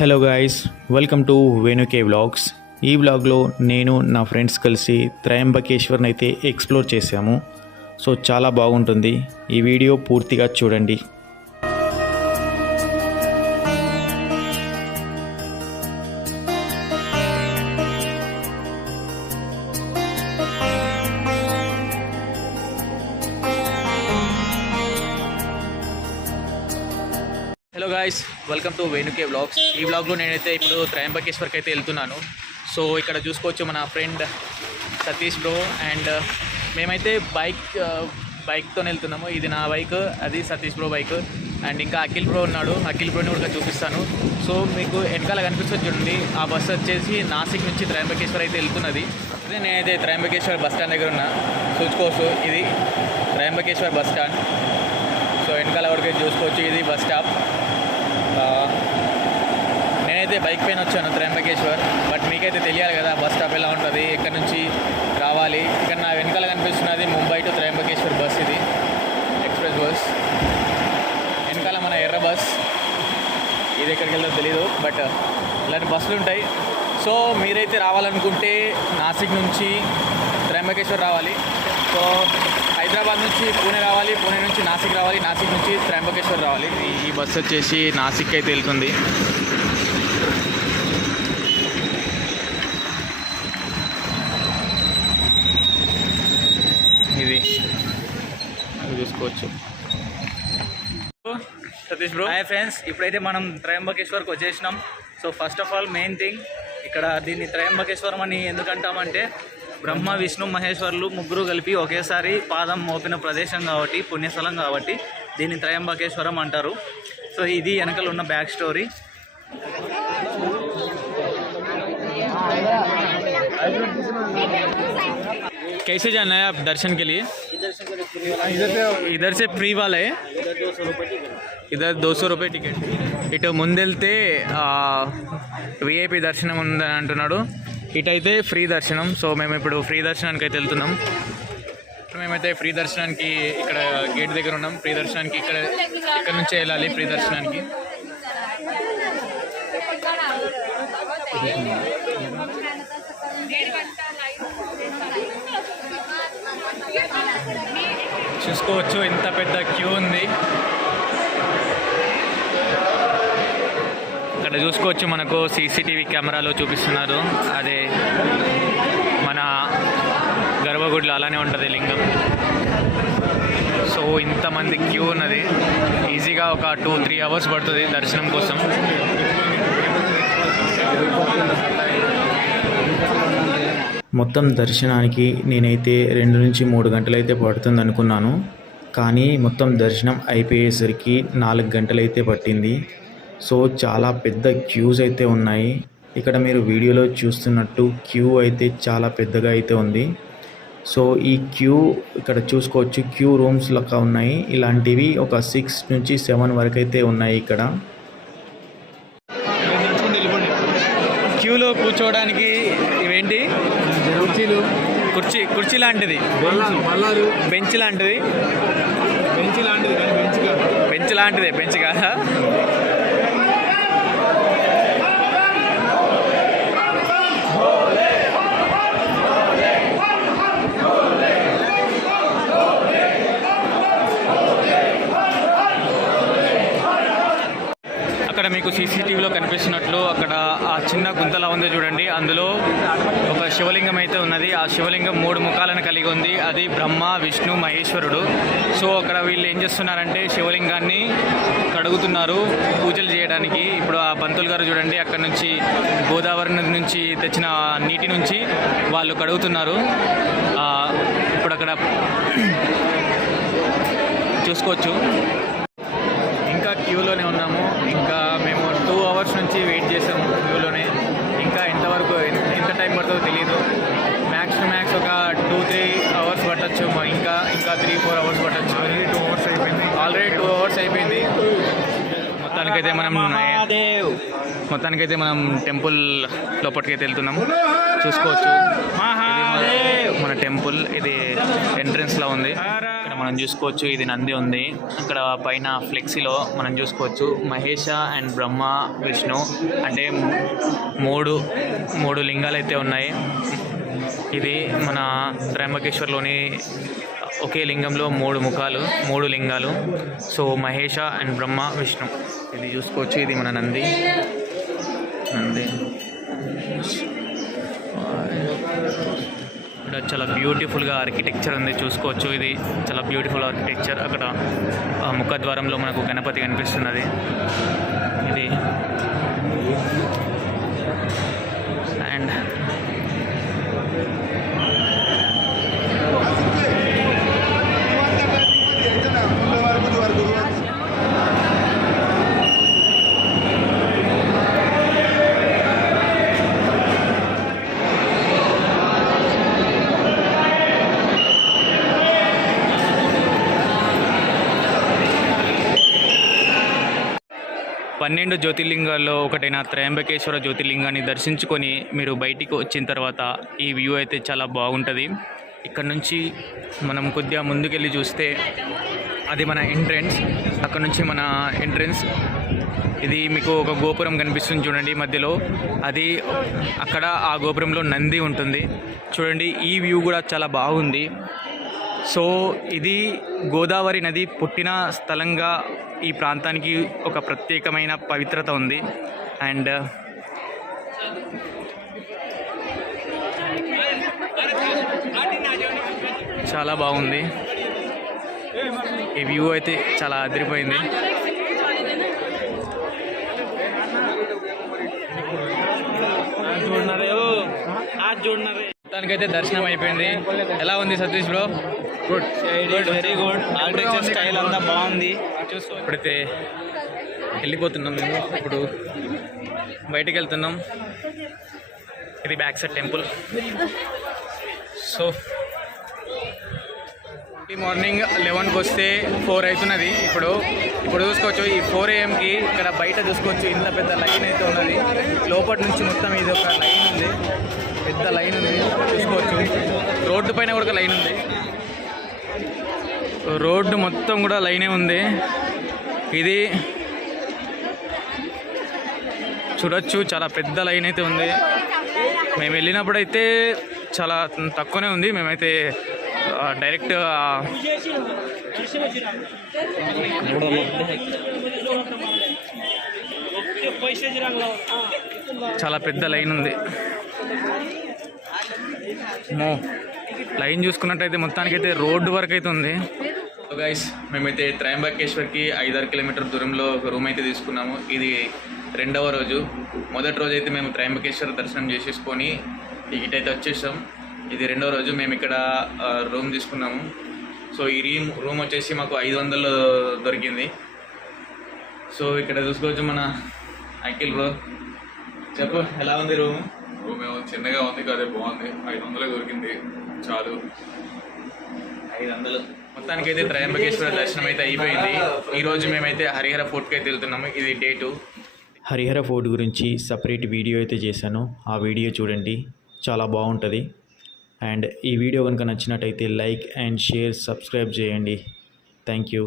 Hello guys, welcome to Venu K vlogs. ఈ వ్లాగ్లో నేను నా ఫ్రెండ్స్ కలిసి త్రయంబకేశ్వర్ని అయితే ఎక్స్ప్లోర్ చేశాము. సో చాలా బాగుంటుంది. ఈ వీడియో పూర్తిగా చూడండి. Hello guys, welcome to Venu K vlogs. ఈ వ్లాగ్లో నేనైతే ఇప్పుడు త్రయంబకేశ్వర్కి అయితే వెళ్తున్నాను. సో ఇక్కడ చూసుకోవచ్చు మన ఫ్రెండ్ సతీష్ బ్రో అండ్ మేమైతే బైక్తో వెళ్తున్నాము. ఇది నా బైక్, అది సతీష్ బ్రో బైక్ అండ్ ఇంకా అఖిల్ బ్రో ఉన్నాడు. అఖిల్ బ్రోని కూడా చూపిస్తాను. సో మీకు వెనకాల కనిపిస్తుంది చూడండి, ఆ బస్సు వచ్చేసి నాసిక్ నుంచి త్రయంబకేశ్వర్ అయితే వెళ్తున్నది. అదే నేనైతే త్రయంబకేశ్వర్ బస్ స్టాండ్ దగ్గర ఉన్నా. చూసుకోవచ్చు, ఇది త్రయంబకేశ్వర్ బస్ స్టాండ్. సో వెనకాల వరకు చూసుకోవచ్చు, ఇది బస్ స్టాప్. నేనైతే బైక్ పైన వచ్చాను త్రయంబకేశ్వర్. బట్ మీకైతే తెలియాలి కదా బస్ స్టాప్ ఎలా ఉంటుంది, ఎక్కడి నుంచి రావాలి. ఇక్కడ నా వెనకాల కనిపిస్తున్నది ముంబై టు త్రయంబకేశ్వర్ బస్, ఇది ఎక్స్ప్రెస్ బస్. వెనకాల మన ఎర్ర బస్, ఇది ఎక్కడికి వెళ్తుందో తెలీదు, బట్ ఇలాంటి బస్సులు ఉంటాయి. సో మీరైతే రావాలనుకుంటే నాసిక్ నుంచి త్రయంబకేశ్వర్ రావాలి. సో హైదరాబాద్ నుంచి పూణే రావాలి, పూణే నుంచి నాసిక్ రావాలి, నాసిక్ నుంచి త్రయంబకేశ్వర్ రావాలి. ఈ బస్సు వచ్చేసి నాసిక్ అయితే వెళ్తుంది. ఇది చూసుకోవచ్చు. సతీష్ బ్రో, హాయ్ ఫ్రెండ్స్, ఇప్పుడైతే మనం త్రయంబకేశ్వర్కి వచ్చేసినాం. So first of all main thing, ఇక్కడ దీన్ని త్రయంబకేశ్వరం అని ఎందుకంటామంటే బ్రహ్మ విష్ణు మహేశ్వరులు ముగ్గురు కలిపి ఒకేసారి పాదం మోపిన ప్రదేశం కాబట్టి, పుణ్యస్థలం కాబట్టి దీన్ని త్రయంబకేశ్వరం అంటారు. సో ఇది వెనకలు ఉన్న బ్యాక్ స్టోరీ. कैसे जाना है आप दर्शन के लिए? इधर से फ्री वाला है, इधर 200 रुपये టికెట్. ఇటు ముందెళ్తే విఐపి దర్శనం ఉందని అంటున్నాడు, ఇటైతే ఫ్రీ దర్శనం. సో మేము ఇప్పుడు ఫ్రీ దర్శనానికి అయితే వెళ్తున్నాం. మేమైతే ఫ్రీ దర్శనానికి ఇక్కడ గేట్ దగ్గర ఉన్నాం. ఫ్రీ దర్శనానికి ఇక్కడ నుంచే వెళ్ళాలి ఫ్రీ దర్శనానికి. చూసుకోవచ్చు, ఇంత పెద్ద క్యూ ఉంది. ఇక్కడ చూసుకోవచ్చు, మనకు సీసీటీవీ కెమెరాలో చూపిస్తున్నారు. అదే మన గర్భగుడిలో అలానే ఉంటుంది లింగం. సో ఇంతమంది క్యూ ఉన్నది. ఈజీగా ఒక 2-3 అవర్స్ పడుతుంది దర్శనం కోసం. మొత్తం దర్శనానికి నేనైతే 2 నుంచి 3 గంటలు అయితే పడుతుంది అనుకున్నాను, కానీ మొత్తం దర్శనం అయిపోయేసరికి 4 గంటలు అయితే పట్టింది. సో చాలా పెద్ద క్యూస్ అయితే ఉన్నాయి. ఇక్కడ మీరు వీడియోలో చూస్తున్నట్టు క్యూ అయితే చాలా పెద్దగా అయితే ఉంది. సో ఈ క్యూ ఇక్కడ చూసుకోవచ్చు, క్యూ రూమ్స్ లెక్క ఉన్నాయి. ఇలాంటివి ఒక 6 నుంచి 7 వరకు అయితే ఉన్నాయి. ఇక్కడ క్యూలో కూర్చోవడానికి ఇవేంటి కుర్చీ లాంటిది, బెంచ్ లాంటిది, బెంచ్ లాంటిదే, బెంచ్ కాదా? అక్కడ మీకు సీసీటీవీలో కనిపిస్తున్నట్లు అక్కడ ఆ చిన్న గుంతలా ఉంది చూడండి, అందులో ఒక శివలింగం అయితే ఉన్నది. ఆ శివలింగం 3 ముఖాలను కలిగి ఉంది. అది బ్రహ్మ విష్ణు మహేశ్వరుడు. సో అక్కడ వీళ్ళు ఏం చేస్తున్నారంటే శివలింగాన్ని కడుగుతున్నారు పూజలు చేయడానికి. ఇప్పుడు ఆ పంతులు గారు చూడండి, అక్కడ నుంచి గోదావరి నది నుంచి తెచ్చిన నీటి నుంచి వాళ్ళు కడుగుతున్నారు. ఇప్పుడు అక్కడ చూసుకోవచ్చు, ఇంకా క్యూలోనే ఉన్నాము. ఇంకా మేము 2 అవర్స్ నుంచి వెయిట్ చేసాము క్యూలోనే. ఇంకా ఎంత టైం పడుతుందో తెలియదు. మ్యాక్స్ టు మ్యాక్స్ ఒక 2-3 అవర్స్ పట్టచ్చు, ఇంకా 3-4 అవర్స్ పట్టచ్చు. ఆల్రెడీ 2 అవర్స్ అయిపోయింది. మొత్తానికైతే మనం టెంపుల్ లోపలికి అయితే వెళ్తున్నాము. చూసుకోవచ్చు, మన టెంపుల్ ఇది ఎంట్రన్స్ లా ఉంది. ఇక్కడ మనం చూసుకోవచ్చు ఇది నంది ఉంది. అక్కడ పైన ఫ్లెక్సీలో మనం చూసుకోవచ్చు మహేష అండ్ బ్రహ్మ విష్ణు అంటే మూడు లింగాలు అయితే ఉన్నాయి. ఇది మన త్రయంబకేశ్వర్లోని ఒకే లింగంలో 3 ముఖాలు 3 లింగాలు. సో మహేష అండ్ బ్రహ్మ విష్ణు ఇది చూసుకోవచ్చు. ఇది మన నంది. ఇక్కడ చాలా బ్యూటిఫుల్గా ఆర్కిటెక్చర్ ఉంది చూసుకోవచ్చు. ఇది చాలా బ్యూటిఫుల్ ఆర్కిటెక్చర్. అక్కడ ముఖద్వారంలో మనకు గణపతి కనిపిస్తున్నది. ఇది అండ్ 12 జ్యోతిర్లింగాల్లో ఒకటైన త్రయంబకేశ్వర జ్యోతిర్లింగాన్ని దర్శించుకొని మీరు బయటికి వచ్చిన తర్వాత ఈ వ్యూ అయితే చాలా బాగుంటుంది. ఇక్కడ నుంచి మనం కొద్దిగా ముందుకెళ్ళి చూస్తే అది మన ఎంట్రెన్స్. అక్కడ నుంచి మన ఎంట్రెన్స్. ఇది మీకు ఒక గోపురం కనిపిస్తుంది చూడండి మధ్యలో. అది అక్కడ ఆ గోపురంలో నంది ఉంటుంది చూడండి. ఈ వ్యూ కూడా చాలా బాగుంది. సో ఇది గోదావరి నది పుట్టిన స్థలంగా ఈ ప్రాంతానికి ఒక ప్రత్యేకమైన పవిత్రత ఉంది. అండ్ చాలా బాగుంది. ఈ వ్యూ అయితే చాలా అదిరిపోయింది. మొత్తానికైతే దర్శనం అయిపోయింది. ఎలా ఉంది Satish bro? Good, very good. Architecture style అంతా బాగుంది. ఇప్పుడైతే వెళ్ళిపోతున్నాం మేము. ఇప్పుడు బయటికి వెళ్తున్నాం. ఇది back side temple. So morning 11కి వస్తే 4 అవుతున్నది. ఇప్పుడు చూసుకోవచ్చు. ఈ 4 AM ఇక్కడ బయట చూసుకోవచ్చు ఇంత పెద్ద లైన్ అయితే ఉన్నది. లోపటి నుంచి మొత్తం ఇది ఒక లైన్ ఉంది, పెద్ద లైన్ ఉంది చూసుకోవచ్చు. రోడ్డు పైన కూడా ఒక లైన్ ఉంది. రోడ్డు మొత్తం కూడా లైనే ఉంది. ఇది చూడొచ్చు, చాలా పెద్ద లైన్ అయితే ఉంది. మేము వెళ్ళినప్పుడైతే చాలా తక్కువనే ఉంది. మేమైతే డైరెక్ట్ చాలా పెద్ద లైన్ ఉంది. లైన్ చూసుకున్నట్టయితే మొత్తానికైతే రోడ్డు వరకు అయితే ఉంది. సో గైస్, మేమైతే త్రయంబకేశ్వర్కి 5-6 కిలోమీటర్ దూరంలో ఒక రూమ్ అయితే తీసుకున్నాము. ఇది 2వ రోజు. మొదటి రోజు అయితే మేము త్రయంబకేశ్వర్ దర్శనం చేసేసుకొని ఇటైతే వచ్చేసాం. ఇది 2వ రోజు. మేము ఇక్కడ రూమ్ తీసుకున్నాము. సో ఈ రూమ్ వచ్చేసి మాకు 500 దొరికింది. సో ఇక్కడ చూసుకోవచ్చు మన అఖిల్ బ్రో. చెప్పు, ఎలా ఉంది రూమ్? రూమ్ ఏమో చిన్నగా ఉంది కదా, బాగుంది. 500 దొరికింది, చాలు. 500. మొత్తానికైతే త్రయంబకేశ్వర దర్శనం అయితే అయిపోయింది. ఈరోజు మేమైతే హరిహర ఫోర్ట్కి అయితే వెళ్తున్నాము. ఇది Day 2. హరిహర ఫోర్ట్ గురించి సపరేట్ వీడియో అయితే చేశాను. ఆ వీడియో చూడండి, చాలా బాగుంటుంది. అండ్ ఈ వీడియో కనుక నచ్చినట్టయితే లైక్ అండ్ షేర్, సబ్స్క్రైబ్ చేయండి. Thank you.